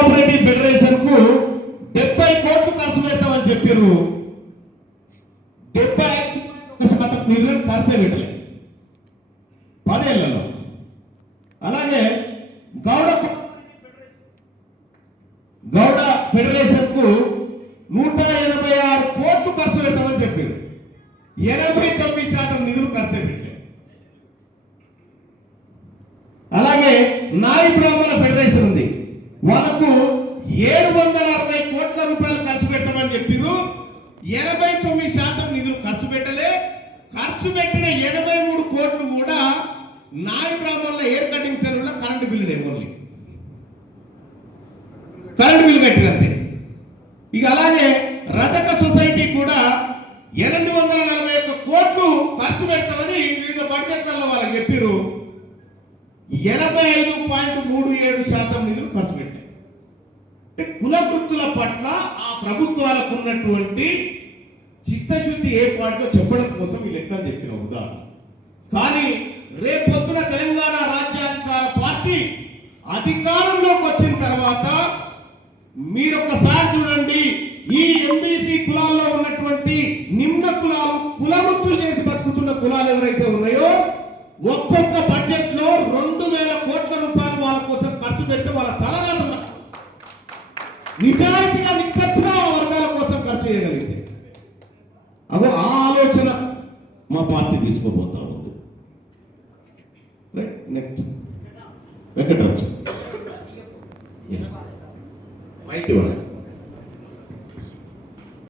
Cooperative ఫెడరేషన్కు డెబ్బై కోట్లు ఖర్చు పెడతామని చెప్పారు డెబ్బై ఐదు శాతం నిధులను ఖర్చు పెట్టలేదు పదేళ్ళలో. అలాగే గౌడ గౌడ ఫెడరేషన్కు నూట ఎనభై ఆరు కోట్లు ఖర్చు పెట్టామని చెప్పారు ఎనభై తొమ్మిది శాతం నిధులు ఖర్చు పెట్టలేదు అలాగే నాయి బ్రాహ్మణ ఫెడరేషన్ ఉంది. వాళ్ళకు ఏడు వందల అరవై కోట్ల రూపాయలు ఖర్చు పెట్టమని చెప్పిరు ఎనభై తొమ్మిది శాతం నిధులు ఖర్చు పెట్టలే. ఖర్చు పెట్టిన ఎనభై మూడు కోట్లు కూడా నాయి బ్రాహ్మణుల ఎయిర్ కటింగ్ సెల్లో current bill only current bill కట్టినంతే ఇక అలాగే రజక సొసైటీ కూడా ఎనిమిది వందల నలభై ఒక్క కోట్లు ఖర్చు పెడతామని వివిధ బడ్జెట్లలో వాళ్ళకి చెప్పారు ఎనభై ఐదు పాయింట్ మూడు ఏడు శాతం నిధులు ఖర్చు పెట్టారు అంటే కులవృత్తుల పట్ల ఆ ప్రభుత్వాలకు ఉన్నటువంటి చిత్తశుద్ధి ఏర్పాటుగా చెప్పడం కోసం ఈ లెక్కలు చెప్పిన ఉదాహరణ. కానీ రేపొద్దున తెలంగాణ రాజ్యాధికార పార్టీ అధికారంలోకి వచ్చిన తర్వాత మీరు ఒక్కసారి చూడండి ఈ ఎంబీసీ కులాల్లో ఉన్నటువంటి నిమ్న కులాలు కులవృత్తులు చేసి బతుకుతున్న కులాలు ఎవరైతే ఉన్నాయో ఒక్కొక్క బడ్జెట్లో రెండు వేల కోట్ల రూపాయలు వాళ్ళ కోసం ఖర్చు పెడితే వాళ్ళ తల అదే ఆ ఆలోచన మా పార్టీ తీసుకోబోతా ఉంది. రైట్ నెక్స్ట్ వెంకటరాజు ఎస్ వాళ్ళు